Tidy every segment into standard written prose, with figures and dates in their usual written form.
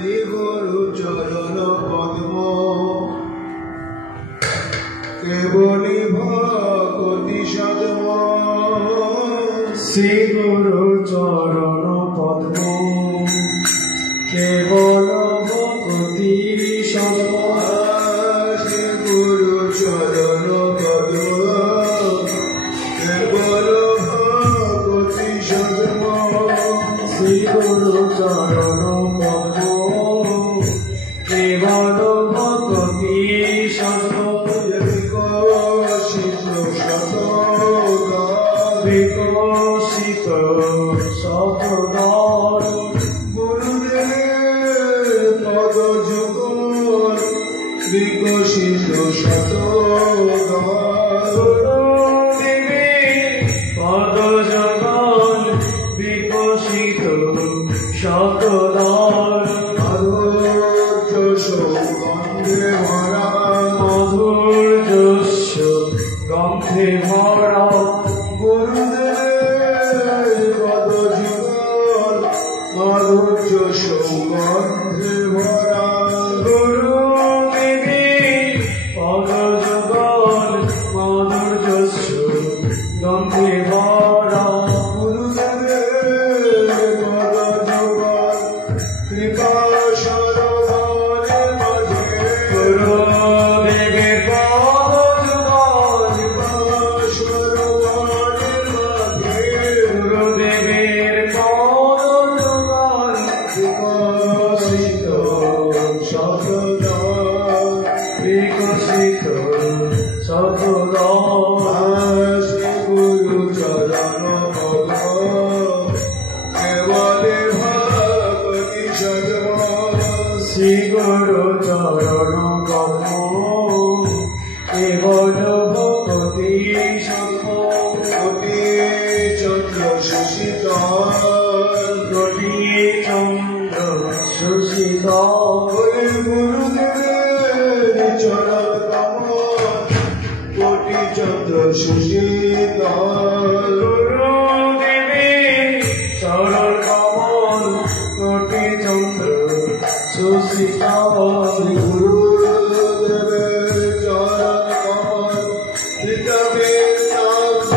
শ্রী গুরু চরণ পদ্ম কেবলি ভক্তি সদ্ম শ্রী গুরু চরণ পদ্ম কেবল ভক্তি সদ্ম শ্রী গুরু চরণ পদ্ম কেবল ভক্তি সদ্ম শ্রী গুরু চরণ পদ্ম কেবল ভক্তি সদ্ম বিকশিত সতদার গুরুদেবের পদ যুগল বিকশিত সতদার গুরুদেবের পদ যুগল বিকশিত সতদার মাধুর্য সৌগন্ধে ভরা মাধুর্য গন্ধে ভরা গুরুদেবের পদ যুগল মাধুর্য সৌগন্ধে ভরা গুরুদেবের পদ যুগল মাধুর্য গন্ধে ভরা গুরুদেবের পদ যুগল কৃপা সরোবরের মাঝে গুরুদেবের পদ যুগল কৃপা সরোবরের মাঝে গুরুদেবের পদ যুগল বিকশিত সততা বিকশিত সততা শ্রী গুরু চরণ পদ্ম কেবলে ভক্তি সদ্ম শ্রী গুরু চরণ পদ্ম কেবল ভক্তি সদ্ম কোটি চন্দ্র সুশীতল কোটি চন্দ্র সুশীতল গুরুদেবের চরণ কমল কোটি চন্দ্র সুশীতল গুরুদেবের চরণ কমল কোটি চন্দ্র সুশীতল গুরুদেবের চরণ কমল হৃদয়ের নাম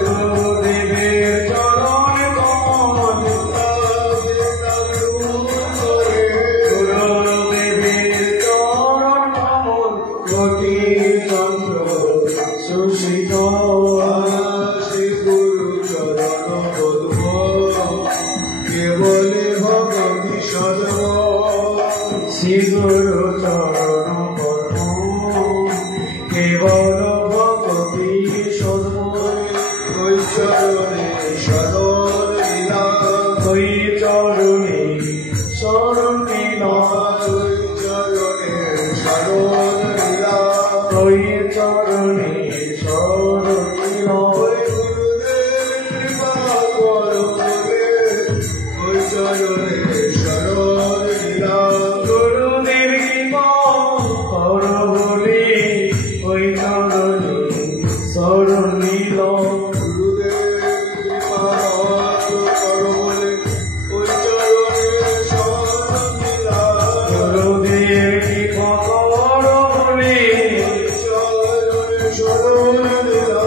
গুরুদেবের চরণ কমল গুরুদেবের চরণ কমল কোটি চন্দ্র সুশীতল শ্রী গুরু চরণ পদ্ম কেবলে ভক্তি সদ্ম শ্রী গুরু চরণ পদ্ম কেবল ভক্তি সদ্ম ওই চরণে সদর লীলা ওই চরণে শরণ লীলা ওই চরণে সদর লীলা ওই চরণে শরণ লীলা ওই গুরুদেব কৃপা করো ওই চরণে শরণ লীলা গুরুদেব কৃপা করো বলে ওই চরণে শরণ লীলা গুরুদেব কৃপা করো বলে ওই চরণে শরণ লীলা গুরুদেব কৃপা করো বলে শরণ লীলা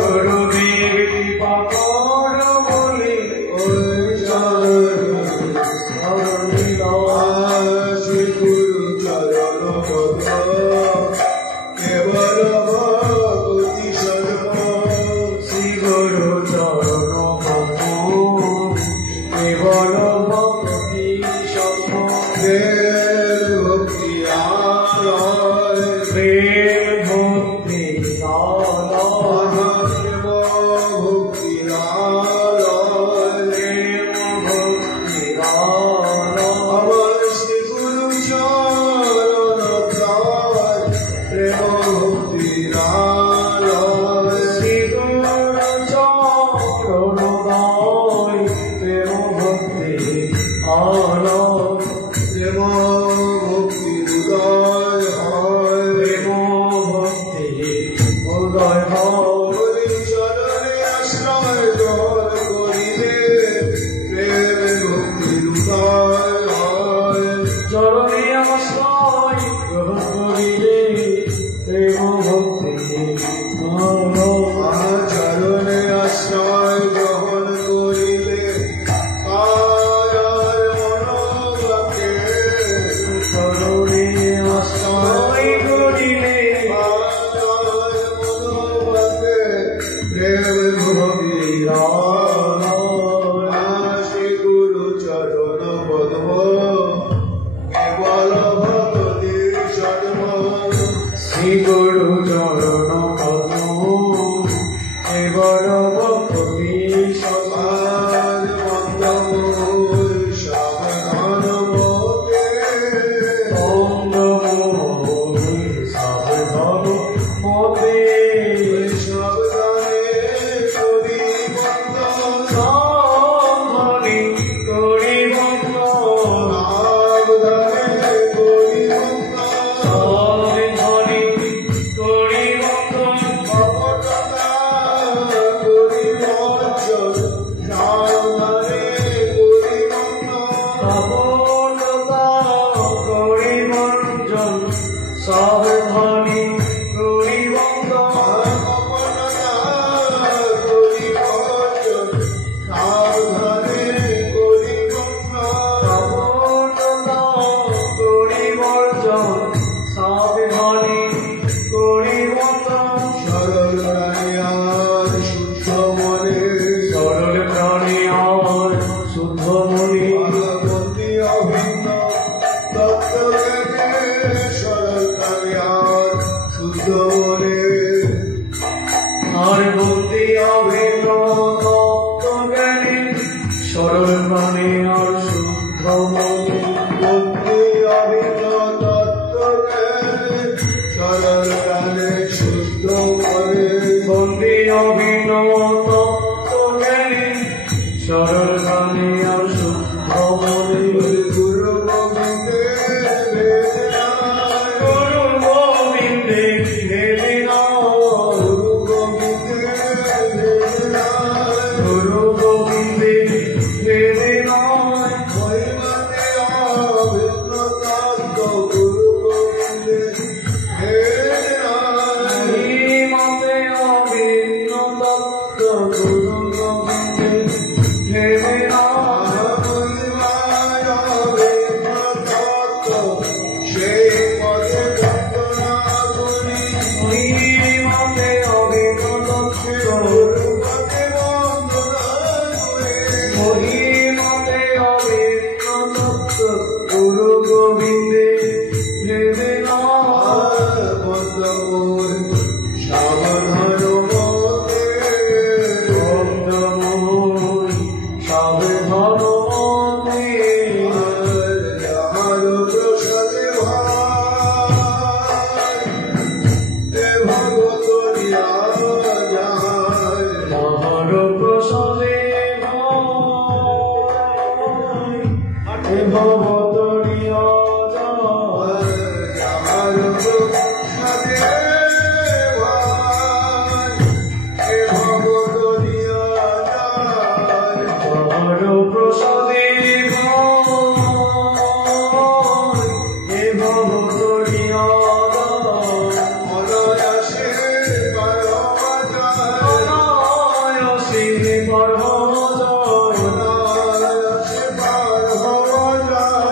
গুরুদেব কৃপা করো বলে ওই চরণে শরণ লীলা শ্রী গুরু চরণ পদ্ম কেবল ভক্তি সদ্ম শ্রী গুরু চরণ পদ্ম কেবল ভক্তি সদ্ম প্রেম ভক্তি আলয় প্রেম ভক্তি আলয় প্রেম ভক্তি আলয় প্রেম ভক্তি আলয় আমার শ্রী গুরু চরণ প্রায় প্রেম ভক্তি আলয় শ্রী গুরু চরণ গায় প্রেম ভক্তি আলয় প্রেম ভক্তি হৃদয় হয় প্রেম ভক্তি হৃদয় হয় চরণে আশ্রয় করিলে প্রেম ভক্তি হৃদয় গ্রহণ করিলে আয়ার মনোবাকে করুণে আশ্রয় করিলে আয়ার মনোবাকে প্রেম ভক্তি আসি গুরু চরণ পদ্ম কেবল ভক্তি সর্ব শ্রী গুরু চরণ পদ্ম কেবল ভক্তি সমাজ বন্ধমূল সাবধান মোকে অঙ্গমূল সাবধান মতে সাবধানে করি বন্ধন সাবধানে করি বন্ধন সাবধানে করি বন্ধন সাবধানে করি বন্ধন ভবটনা করি বঞ্চন সাবধানে করি বন্ধন সাবধানতা করি বঞ্চন সাবধানে করি বন্ধন ভবটনা করি বঞ্চন সাবধানে করি বন্ধন সাবধানতা করি বঞ্চন সাবধানে করি বন্ধন সরল রানিয়ার শুদ্ধ মনে সরল প্রাণে আর শুদ্ধ মনে বন্দি অভিন্ন তত্ত্বজ্ঞানে সরল রানিয়ার শুদ্ধ মনে আর বন্দি অভিন্ন তত্ত্বজ্ঞানে সরল প্রাণে আর শুদ্ধ মনে বন্দি অভিন্ন তত্ত্বজ্ঞানে সরল প্রাণে শুদ্ধ মনে বন্দি অভিন্ন তত্ত্বজ্ঞানে সরল প্রাণে আর শুদ্ধ মনে গুরু গোবিন্দে বেদনায় গুরু গোবিন্দে বেদিনায় গুরু গোবিন্দে বেদনায় গুরু গোবিন্দে বেদিনায় মহিমাতে অভিন্ন তত্ত্ব গুরু গোবিন্দে বেদনায় মতে অভিন্ন তত্ত্ব গুরু গোবিন্দে বেদিনায় মহিমায় অভিন্ন তত্ত্ব সেই পদে বন্দনা করি মতে অভিন্ন তত্ত্ব গুরু পদে বন্দনা করি মহিমতে অভিন্ন তত্ত্ব গুরু গোবিন্দে বেদিনায় বন্দমূল সাবধান মতে বন্দমূল সাবধান মতে যাহার প্রসাদে ভাই এ ভগত যায় তাহার প্রসাদে ভাই এ ভবতরিয়া যায় যাহার প্রসাদে ভাই এ ভগত যায় তাহার প্রসাদে ভাই এ ভবতরিয়া যায় অনায়াসে পার হওয়া যায় অনায়াসে পার হওয়া যায় অনায়াসে পার হওয়া যায়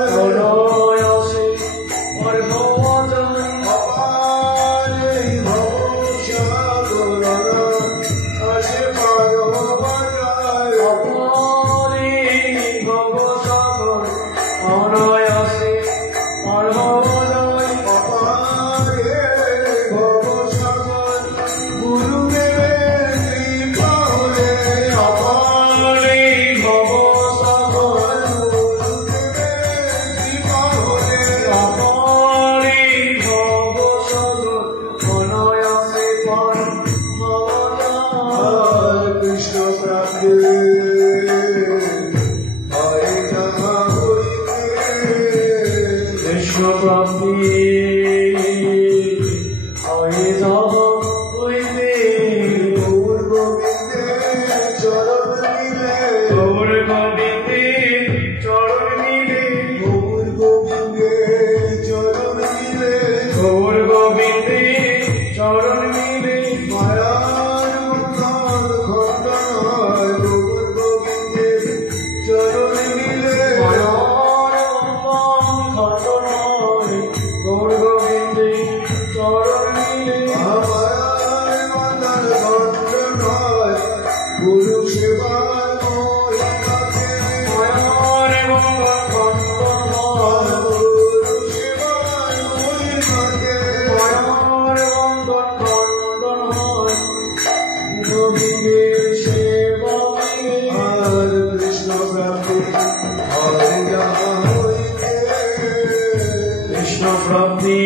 কৃষ্ণ প্রাপ্তি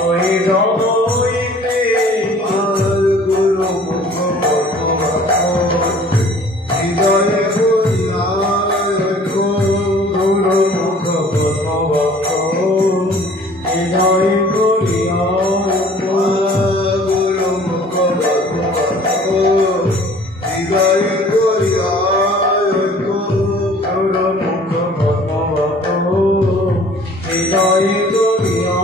ওই ধন হইতে গুরু মুখ হৃদয়ে গুরু মুখ পদ্মবক্ষ হৃদয় করিয়া গুরু মুখ হৃদয় করিয়া গুরু মুখ পদ্মবক্ষ হৃদয় করিয়া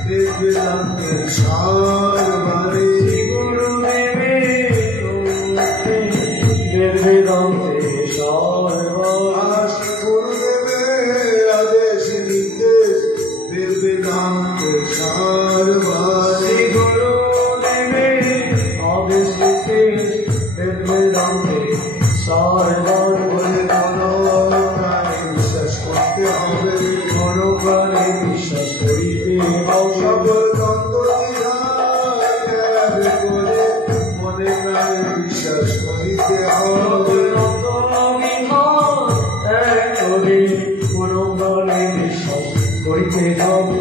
বেদ বেদান্তে চার বাণী বেদ বেদান্তে চার শ্রী গুরুদেবের আদেশ নির্দেশ বেদ বেদান্তে চার মনোপ্রাণে বিশ্বাস করিতে বিশ্বাস করিতে হবে মনোপ্রাণে বিশ্বাস করিতে হবে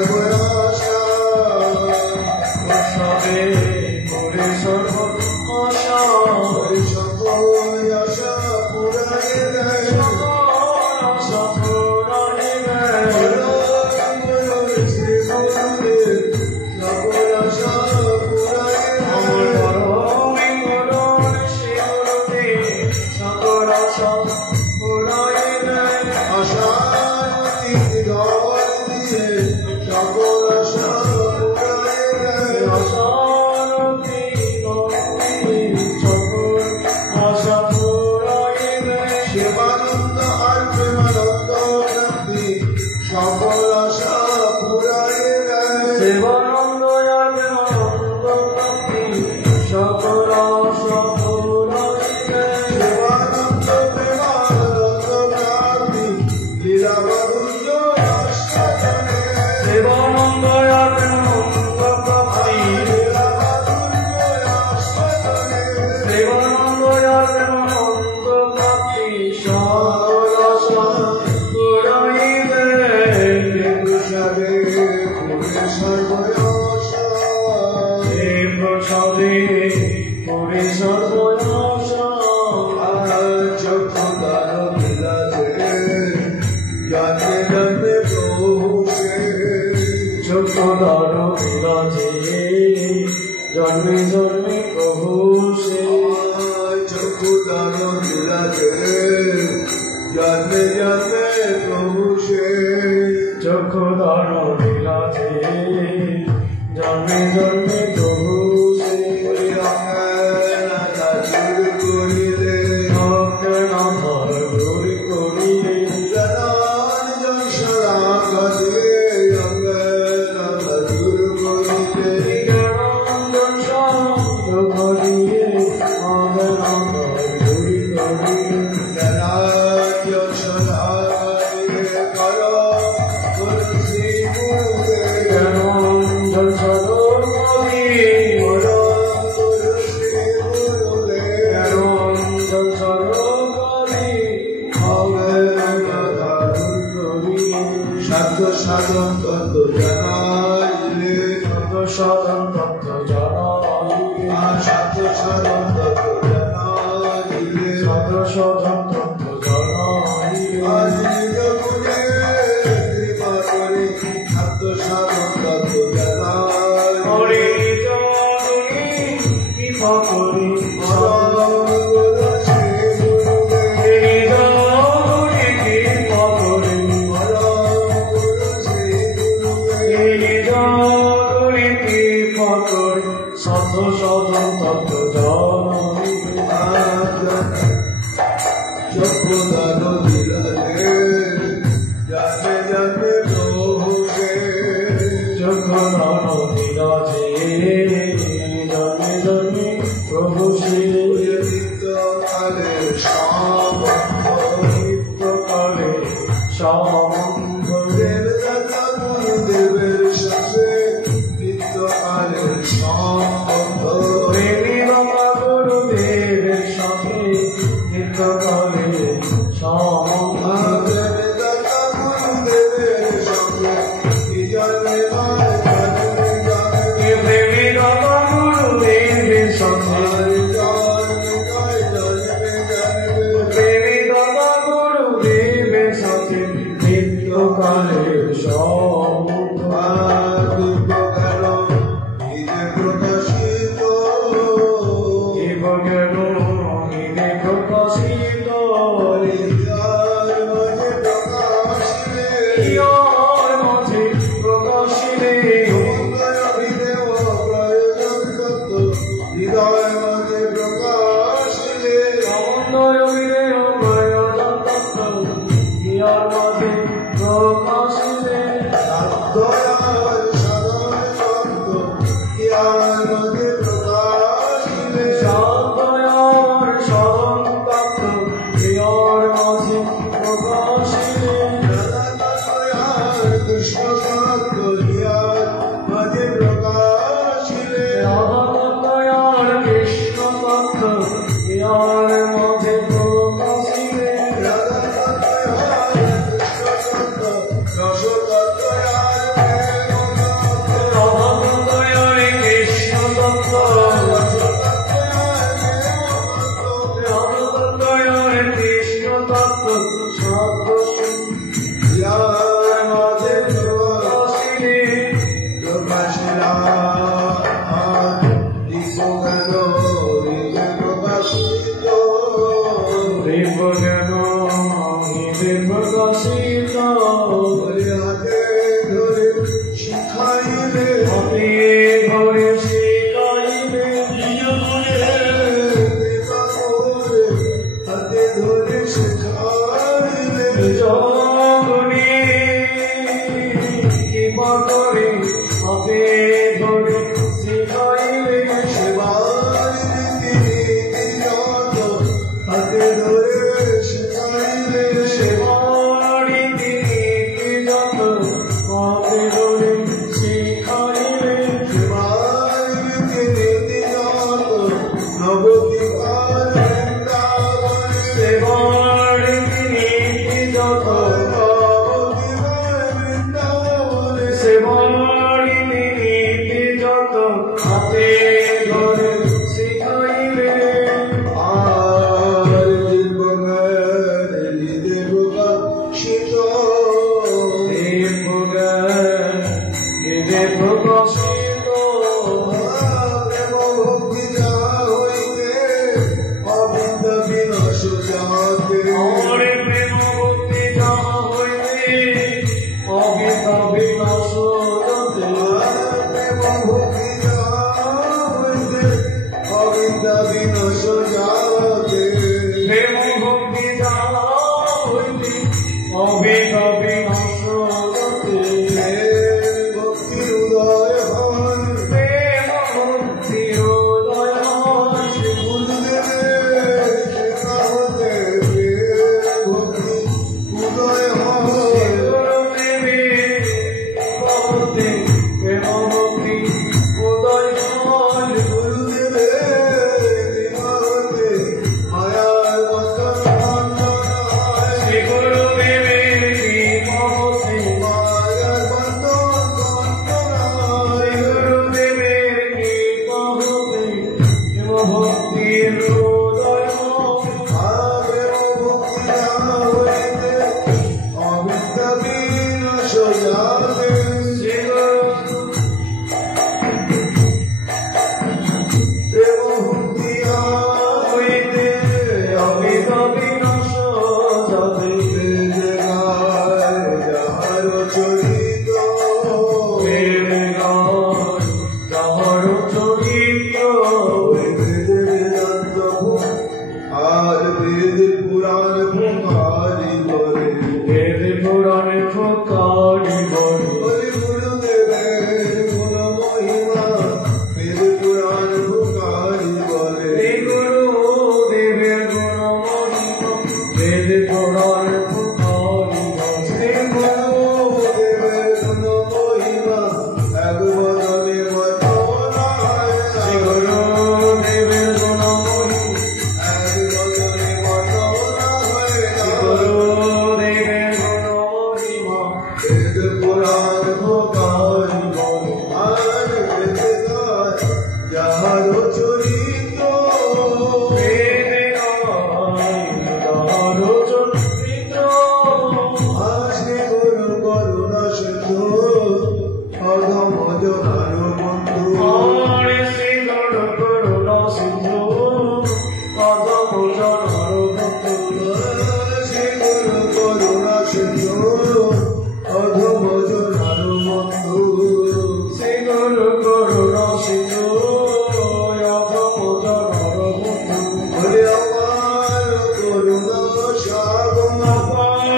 সর্বনাশা সবে করে সর্ব আশা সকল আশা পুরায় দেয় আশা পুরাণে দেয় জন্মে জন্মে প্রভু সে চক্ষুদান বিলাসে জন্মে জন্মে প্রভু সে চক্ষুদান বিলাসে জন্মে জন্মে প্রভু সে করিলে অজ্ঞানাধার দূর করিলে জনার্দন সদা গতে অজ্ঞানাধার দূর করিলে সাধন তত্ত্ব জানাইলে সাধন তত্ত্ব জানাইলে সাধন তত্ত্ব জানাইলে সাধন তত্ত্ব জানাইলে আজ গুণে কৃপা করে সাধন তত্ত্ব জানাইলে কৃপা করি সাধন তত্ত্ব চক্ষুদান বিলাসে জন্মে জন্মে প্রভু সে চক্ষুদান বিলাসে জন্মে জন্মে প্রভু সে নিত্যকালে সামন্ত নিত্যকালে সামন্ত দেবদাতা গুরুদেবের সাথে নিত্যকালে সামন্ত প্রেমী বাবা গুরুদেবের সাথে নিত্যকালে সামন্ত দেবদাতা গুরুদেবের সাথে কি জানে প্রেমী বাবা গুরুদেবের সাথে প্রেমী বাবা গুরুদেবের সাথে নিত্যকালে সামন্ত প্রকাশিলে হাতে ধরে শিখাইলে সেবার রীতি যত হাতে ধরে শিখাইলে সেবার রীতি যত হাতে ধরে শিখাইলে সেবার রীতি যত নবদ্বীপার বৃন্দাবনে সেবার রীতি যত নবদ্বীপার বৃন্দাবনে সেবার রীতি যত হাতে ধরে শিখাইলে আর জীবনের হৃদে প্রকাশিত দেব প্রকাশিত প্রেম ভক্তি যা হইতে অবিন্দ বিনাশ যাতে আমরে প্রেম ভক্তি যাহা হইতে অবিদ বিনাশ যাতে প্রেম ভক্তি যা হইতে অবিন্দ বিনাশ যাতে প্রেম ভক্তি যাহা হইতে অবিদ বিনাশ যাতে ভক্তি উদয় হন প্রেম ভক্তি উদয় হয় গুরুদেবের শেখা হতে ভক্তি উদয় হয় প্রেম ভক্তি উদয় হয় গুরুদেবের কৃপা হতে মায়ার বন্ধন খণ্ডন হয় গুরুদেবের কৃপা হতে মায়ার বন্ধন খণ্ডন হয় গুরুদেবের কৃপা হতে প্রেম ভক্তির উদয় হয় প্রেম ভক্তি যা হইতে অবিদ্যা বিনাশ যাতে প্রেম ভক্তি যা হইতে অবিদ বিনাশ যাতে বেদে গায় যাহার চরিত প্রেম গায় যাহার চরিত্র বেদে বেদান্ত আর বেদ পুরাণ পুকারি বলে বেদ পুরাণে ফকারি বলে বলি গুরুদেবের গুণ মহিমা বেদ পুরাণ পুকারি বলে গুরুদেবের গুণ মহিমা বেদ পুরাণে ফকারি বলে গুরুদেবের গুণ মহিমা এক বদনে বর্ণনা হয় না। গুরুদেবের গুণ মহিমা এক বদনে বর্ণনা হয় না। গুরুদেবের গুণ মহিমা বেদ পুরাণ পুকারি বলে আর বেদে গায় যাহার চরিত বেদ গায় যাহার চরিত্র আসে গুরু করুণা সিন্ধু অধম জনার বন্ধু হরে শ্রী গুরু করুণা সিন্ধু অধম জনার বন্ধু আসে গুরু করুণা সিন্ধু অধম জনার বন্ধু শ্রী গুরু করুণা সিন্ধু অধম জনার বন্ধু বলে আমার করুণা সাগর অপার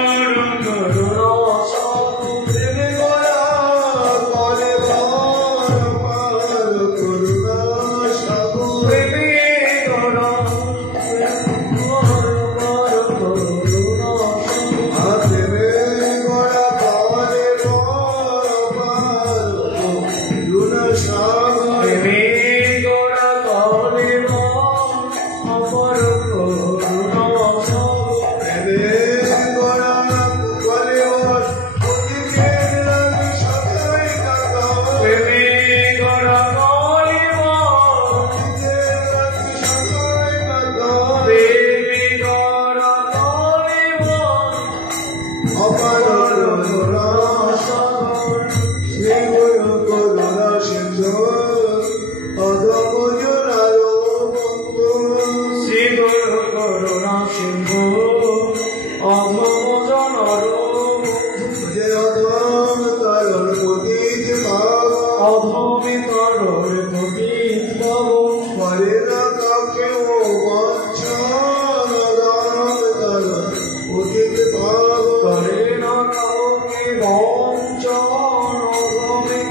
করুণা সাধু প্রেমে গয়া করে পার পার করুণা সাগর প্রেমে গড়া অপার করুণা সাধু প্রেমে গয়া করে পার পার করুণা সাগর প্রেমে গড়া কালে অপার করুণা সাধু প্রেমে গয়া করে অতিথির সদাই কাকা প্রেমে গড়া কালে সদাই কাকা প্রেমে গড়া কালে অপার করুণা সাধু শ্রী গুরু করুণা সিন্ধু অধম জনার বন্ধু শ্রী গুরু করুণা সিন্ধু অধম জনার যে অধম তারণ পতিত ভাব অধমে তারর পতিত ভব পরে না কাকে ও বঞ্চন অধম তারণ পতিত ভাব করে না কাউকে বঞ্চন অধমে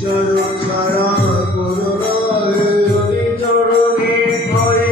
চরণ ছাড়া করুণা হে, যদি চরণে হয়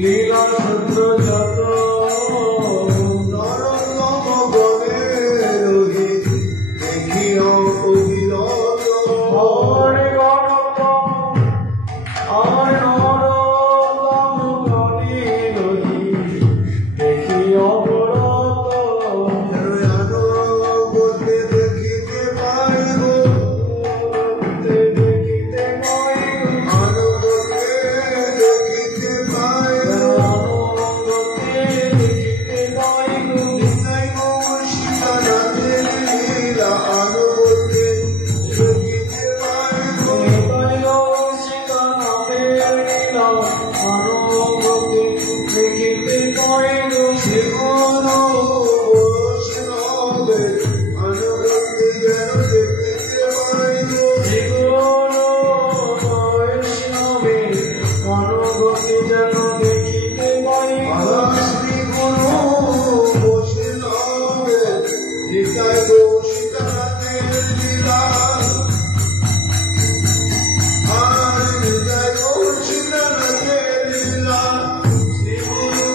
লীলা শুদ্ধ যত নরতম গণে রোহিত দেখিও অবিরত হরে গণতম আর নরতম গণে রোহিত দেখি অবরত বলতে দেখিতে পাইব দেখিতে পাই আনন্দকে দেখিতে পাইব আনন্দকে দেখিতে পাই নিতাইব সীতানাথের লীলা আনন্দকে দেখিতে পাইব শ্রীগুরু বৈষ্ণবের আনন্দকে যেন দেখিতে পাইব শ্রীগুরু বৈষ্ণবের নিতাইব সীতানাথের লীলা আর নিতাইব সীতানাথের লীলা শ্রীগুরু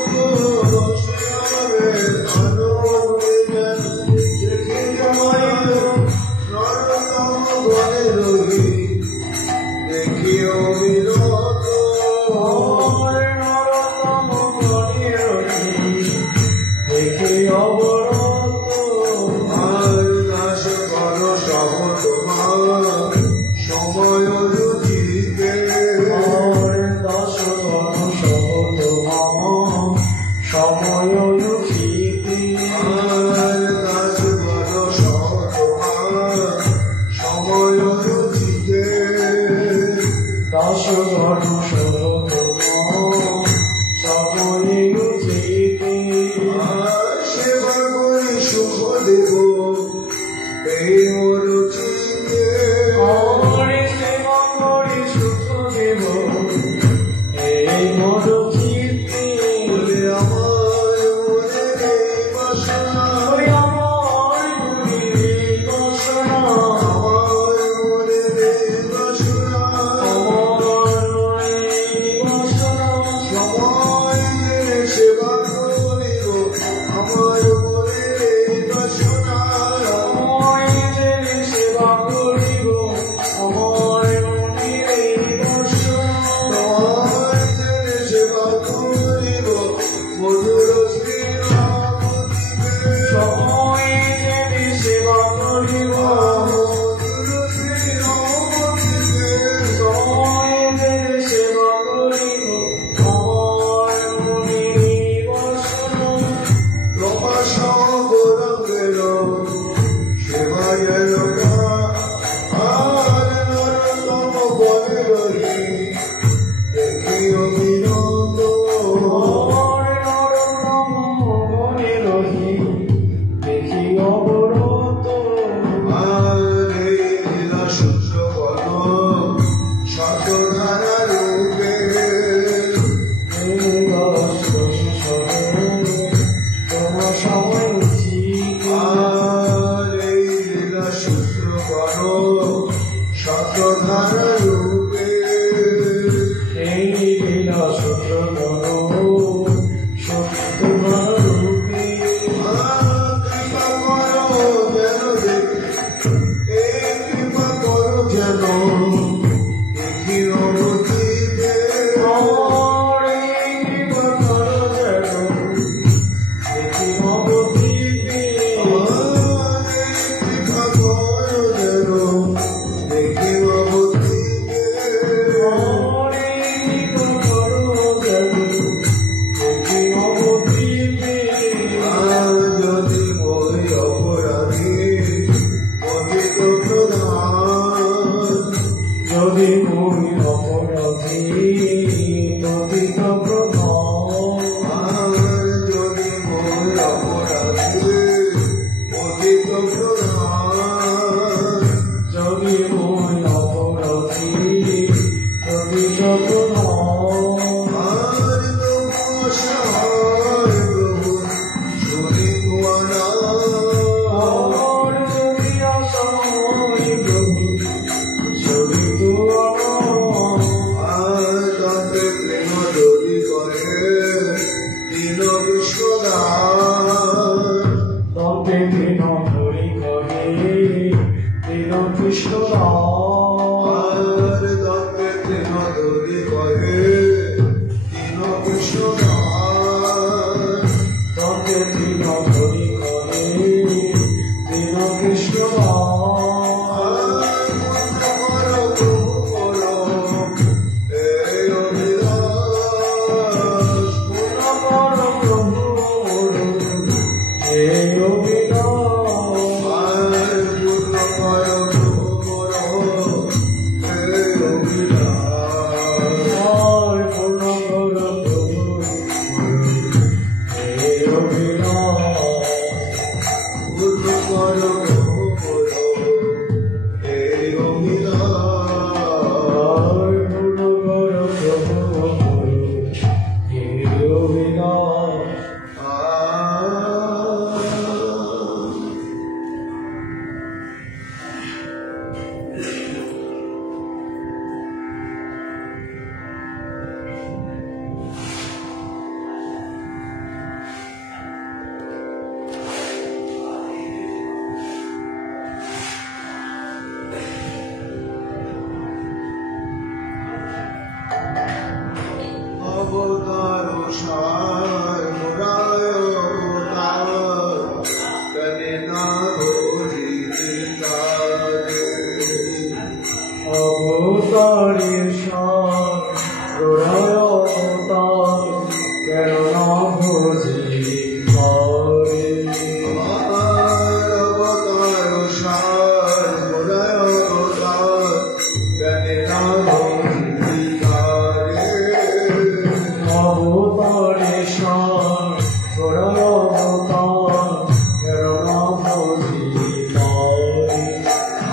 অবতারেশ্বর গোড়ায় অবতার কেরণা ভজিতায়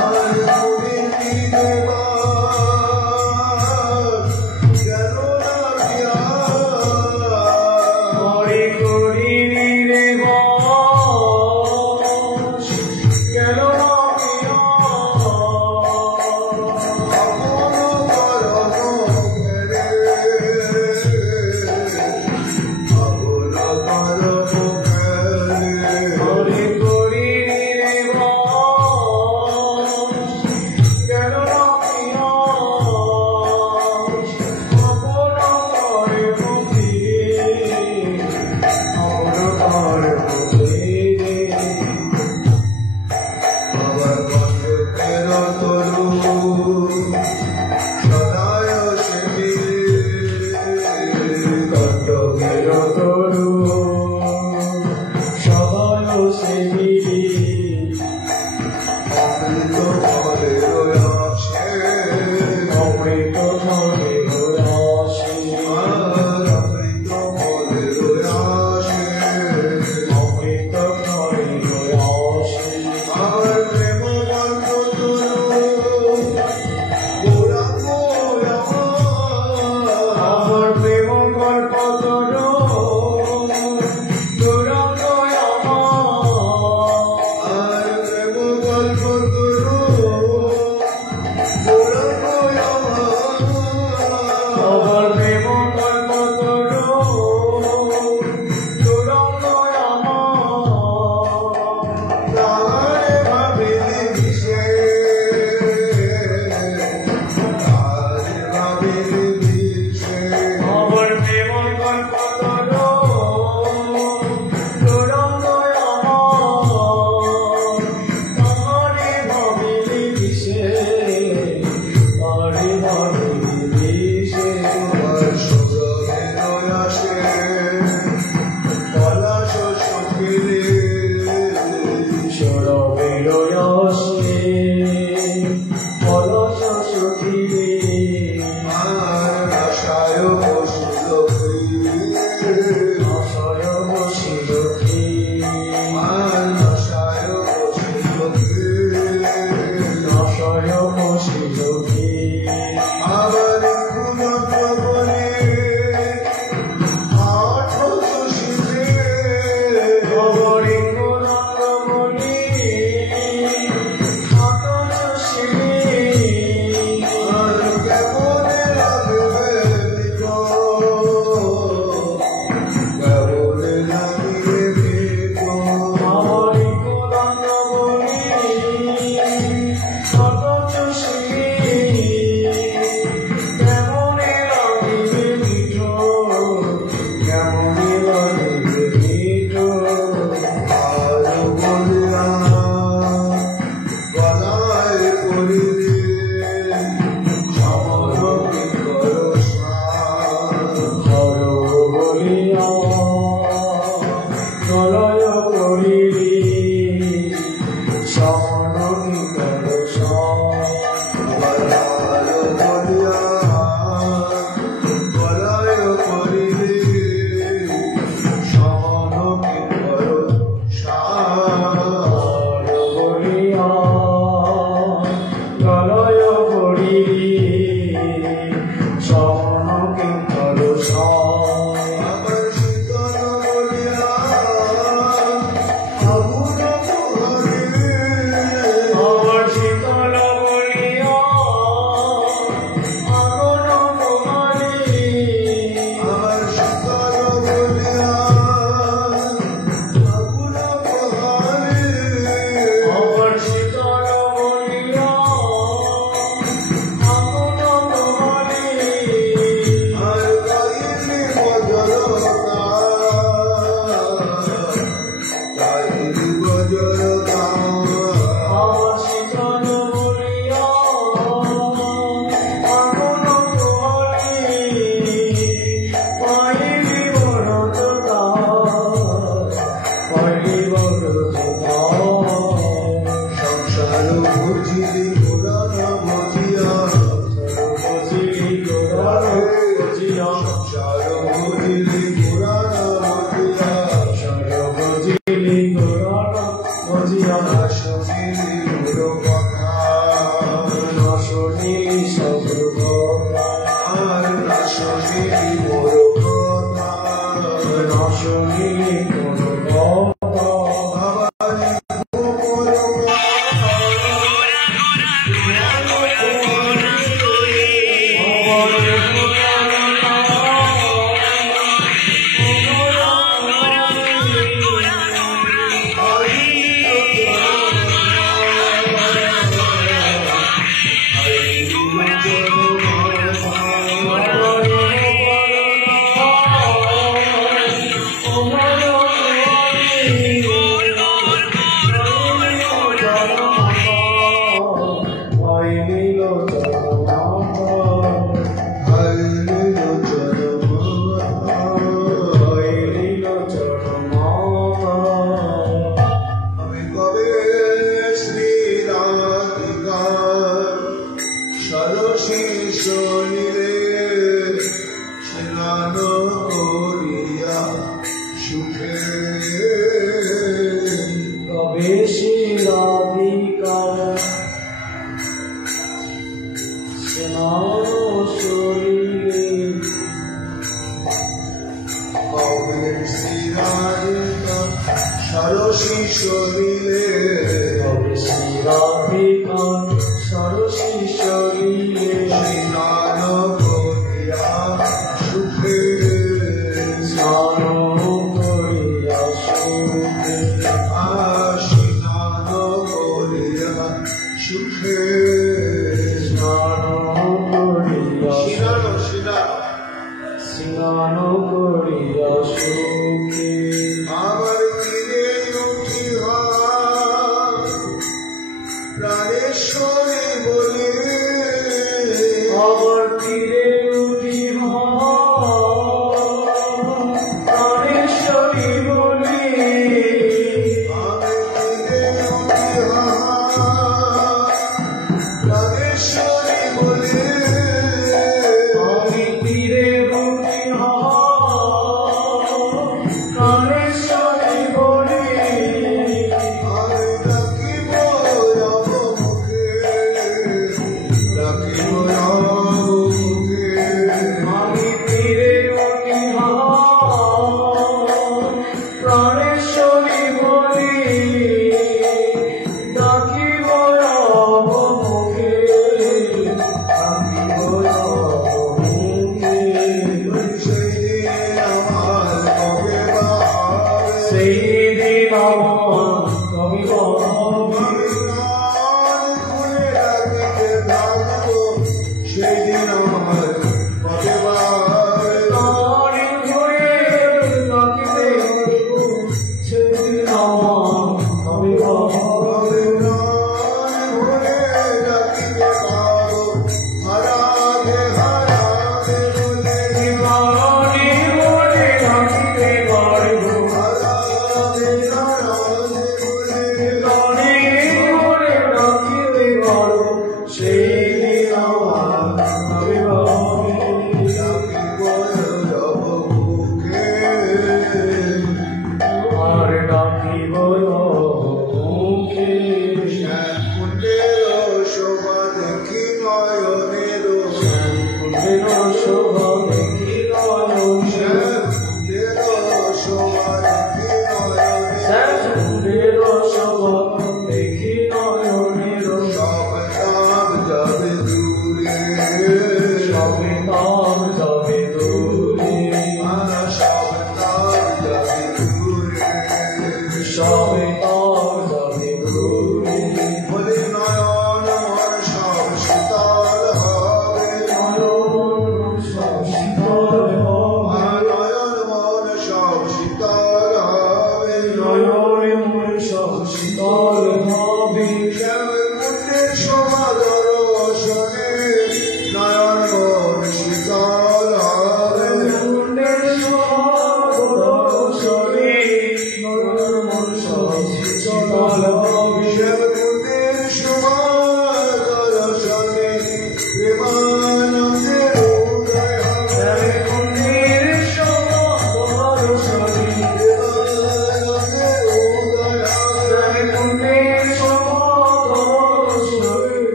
আর গোবিন্দি দেবার যেন না বিয়ার হরি করি রে বাস গেল না পিয়া হরি করি রে বাস গেল না পিয়া অপরাধের মন্দিরে অপরাধের মন্দিরে আবার বন্ধুকের তরু সদায় সেবিরে কটকের তরু সদয় সেবিরে অমৃত ফলের আসে অমৃত ফলে রসে আর অমৃত ফলের আসে অমৃত ফলে রসে আর প্রেম গল্প তরু গৌরাঙ্গ আমার প্রেম গল্প তরু গৌরাঙ্গ আমার আর প্রেম গল্প তরু গৌরাঙ্গ আমার প্রেম গল্প তরু গৌরাঙ্গ আমার তাহারে ভাবিলি বিষে তাহারে ভাবিলি বিষে আমার প্রেম গল্প তরু গৌরাঙ্গ আমার তাহারে ভাবিলি দিশে তাহারে ভাবিলি দিশে আর সুরভের আসে পলাশ সখিলে সরবের আসে পরশ সখিলে আর আশায় বসুলভী আশয় বসিল কি আর আশায় বসুলভী আশয় বসিল কি আবার কুলত্র বলে আঠশ শিবে গৌরিঙ্গ রঙ্গ বলি আকাশ শিলে আর কেমনে লাগবে বিকট শুনিলে কোনো কথা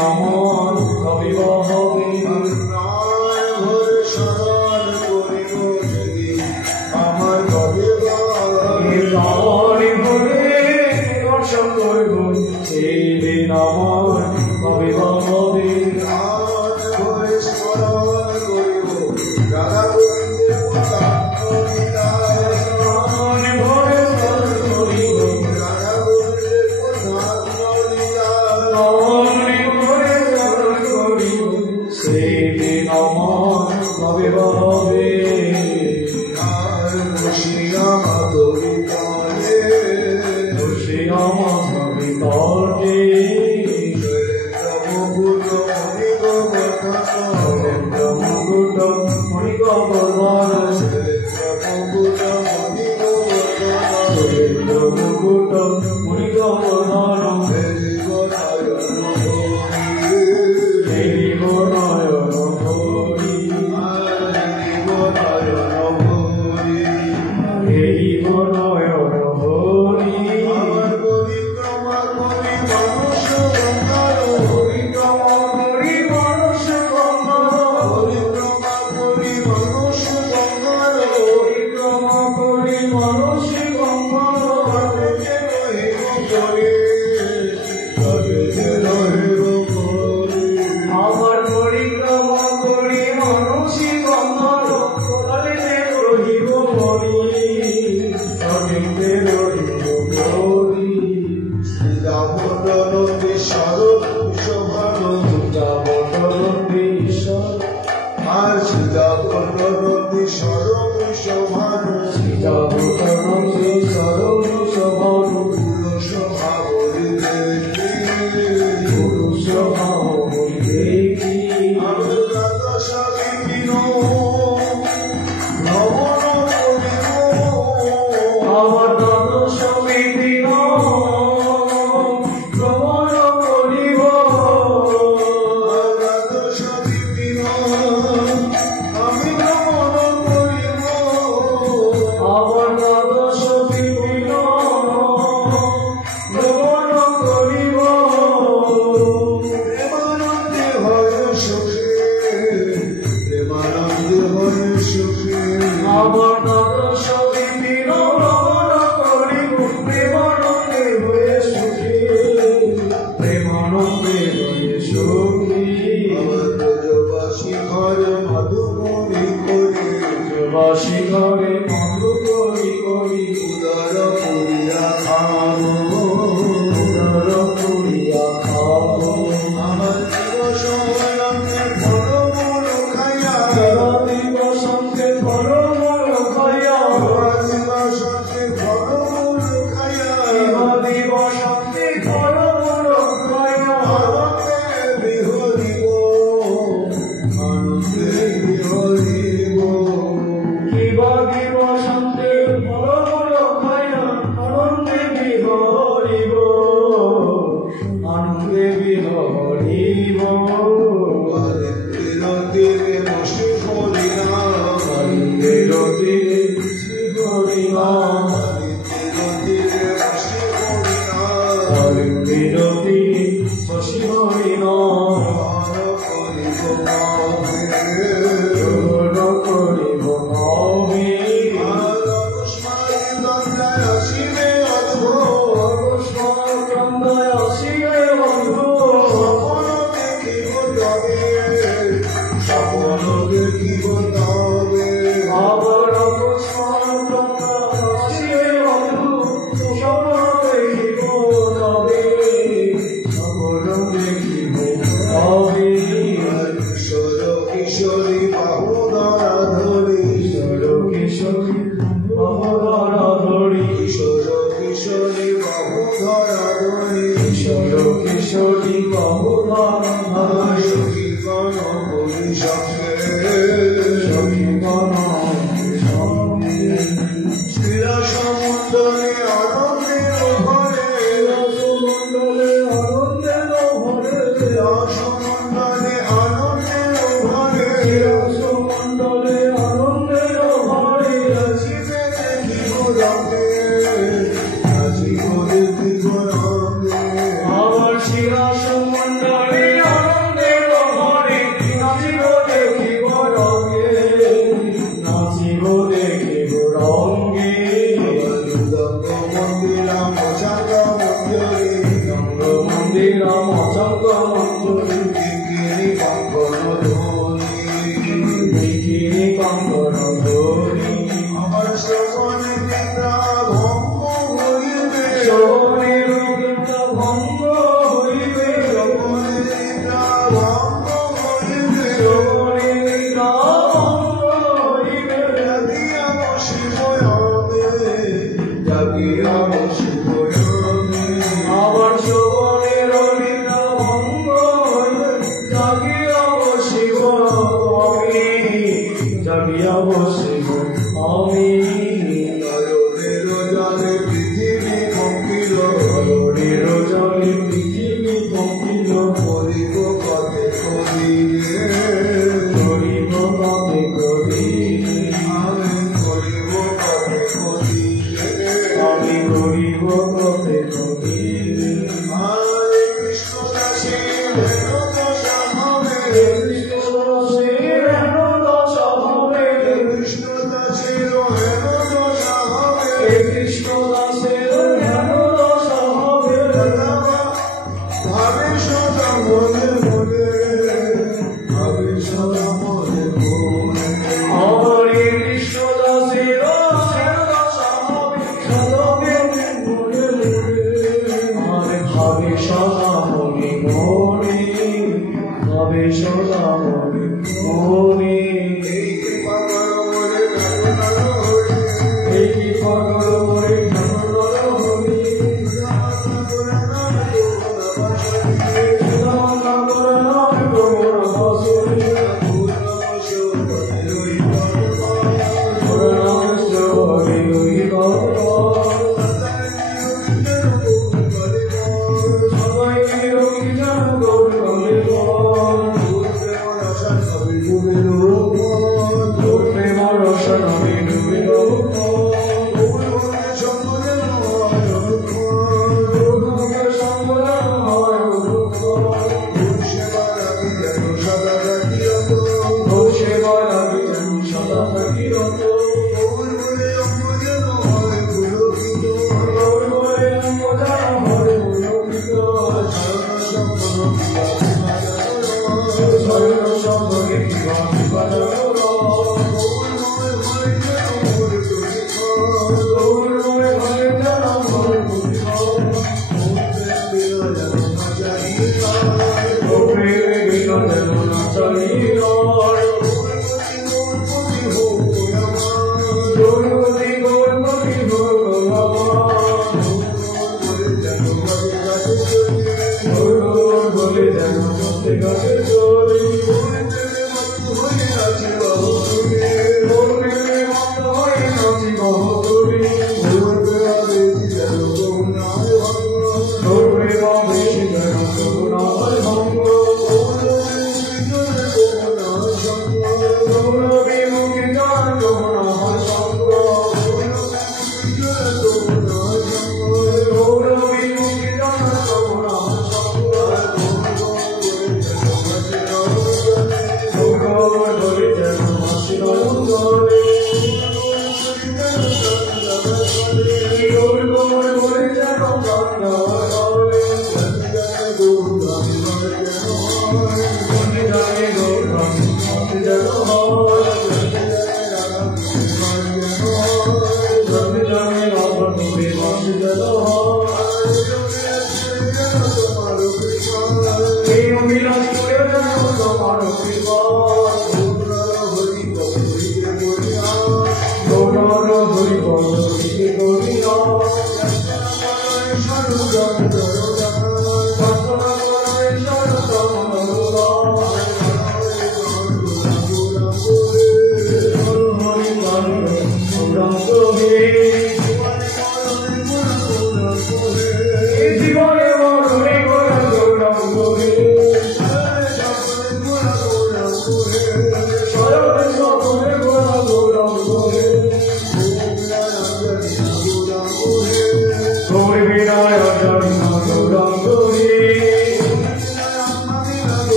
আমার কবিব হবে প্রাণ ভরে স্মরণ করিব যদি আমার কবিব প্রাণে ভরে দর্শন করব সেদিন আমার কবিব হবে প্রাণ ভরে স্মরণ করিব রাধা গোবিন্দের পদার্থ প্রাণে ভরে দর্শন করিব রাধা গোবিন্দের পদার্থ প্রাণে ভরে দর্শন করিব সেদিন আমার কবিব হবে আর বসিয়া মাধবিতারে খুশি আমার কবিতাটি মুকুট মণিগ মুকুট মণিক বর্ধন মুকুট মণিগ মুকুট মণিক বর্ধন দেব নয়ন ভরি দেব নয়ন ভরি পরিক্রমা করি মানুষ গঙ্গার পরিক্রমা করি মানুষ গঙ্গার পরিক্রমা করি মানুষ গঙ্গার পরিক্রমা করি মানুষ গঙ্গার আমার পরিক্রমা করি মানুষই গঙ্গার তলিতে রহিব মরি তলিতে রহিব মরি যাবতরতে ঈশ্বর যাবতরতে সর্বসভান পুরুষ ভাব দেখি আমার দ্বাদশ বিদিন ভ্রমণ করিব আমার দ্বাদশ বিদিন ভ্রমণ করিব আমার দ্বাদশ বিদিন ভ্রমণ করিব প্রেমানন্দে হয়ে সুখী প্রেমানন্দে হয়ে সুখী বাসি ঘরে মধু করি করি উদর পুরিয়া খাবো দেবাদি বসন্তে ফল মূল খাইয়া দেবাদি বসন্তে ফল মূল খাইয়া দেবাদি বসন্তে ফল মূল খাইয়া আনন্দে বিহরিব আনন্দে বিহরিব তীরে শ্রীহরিনা তীরে শ্রীহরিনা করিব নবী অকস্মাৎ আসিবে বন্ধু আবার অকস্মাৎ আসিবে বন্ধু স্বপ্ন দেখিব তবে স্বপ্ন দেখিব তবে কিশোরী বাহু ধরা ধরি কিশোরী বাহুধরা ধরি কিশোরী বাহু ধরা ধরি কিশোরী বাহুধরা ধরি সখীগণ বলি সখে সখীগণ শ্রীরা সমুদ্রে আনন্দের ভরে সমুদ্রে আনন্দের ভরে সমুদ্রে আনন্দের ভরে সমুদ্রে আনন্দের ভরে আসিবে দেখিব রঙে আসিব দেখিব রঙে আমার শিরা সমুদ্রে মনে মনে ভাবে সদা মনে মনে হরে কৃষ্ণ দাসের সদবে মনে মনে ভাবে সদা মনে মনে ভাবে সদা মনে মনে এই কৃপা করো মনে ঠাকুর হরি এই কৃপা করো মনে ঠাকুর হরি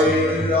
Jai